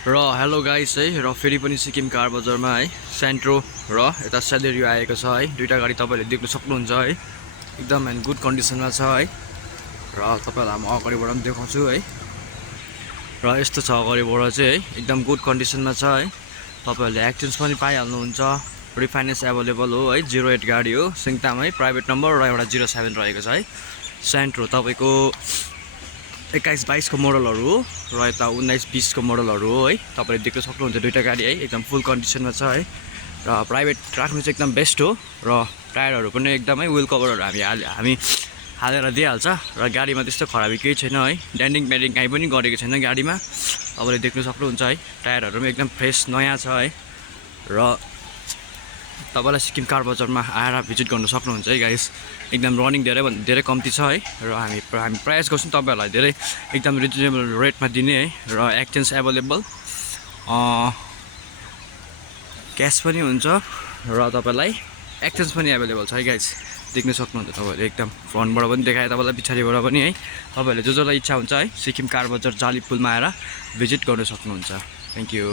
र hello guys है र फेरि पनि सिक्किम कार बजारमा है सेन्ट्रो र यता सेलेरियो आएको छ है। दुईटा गाडी तपाईँले देख्न सक्नुहुन्छ है, एकदम गुड कन्डिसनमा छ है। र तपाईँलाई म अगाडिबाट पनि देखाउँछु है। र यस्तो छ अगाडिबाट चाहिँ है, एकदम गुड कन्डिसनमा छ है। तपाईँहरूले एक्सचेन्ज पनि पाइहाल्नुहुन्छ, रिफाइनेन्स एभाइलेबल हो है। 08 गाडी हो, सिङताम है, प्राइभेट नम्बर र एउटा 07 रहेको छ है। सेन्ट्रो तपाईँको 21-22 को मोडलहरू हो र यता 19-20 को मोडलहरू हो है। तपाईँले देख्न सक्नुहुन्छ दुईटा गाडी है, एकदम फुल कन्डिसनमा छ है। र प्राइभेट राख्नु चाहिँ एकदम बेस्ट हो। र टायरहरू पनि एकदमै विल कभरहरू हामी हालेर दिइहाल्छ। र गाडीमा त्यस्तो खराबी केही छैन है, डेन्डिङ पेन्डिङ काहीँ पनि गरेको छैन गाडीमा, तपाईँले देख्न सक्नुहुन्छ है। टायरहरू पनि एकदम फ्रेस नयाँ छ है। र तपाईँलाई सिक्किम कार बजारमा आएर भिजिट गर्नु सक्नुहुन्छ है गाइस। एकदम रनिङ धेरै कम्ती छ है। र हामी प्रयास गर्छौँ तपाईँहरूलाई धेरै एकदम रिजनेबल रेटमा दिने है। र एक्सचेन्ज एभाइलेबल, क्यास पनि हुन्छ र तपाईँलाई एक्सचेन्ज पनि एभाइलेबल छ है गाइस। देख्न सक्नुहुन्छ तपाईँहरूले, एकदम फ्रन्टबाट पनि देखाएँ तपाईँलाई, पछाडिबाट पनि है। तपाईँहरूले जसलाई इच्छा हुन्छ है, सिक्किम कार बजार जाली पुलमा आएर भिजिट गर्नु सक्नुहुन्छ। Thank you.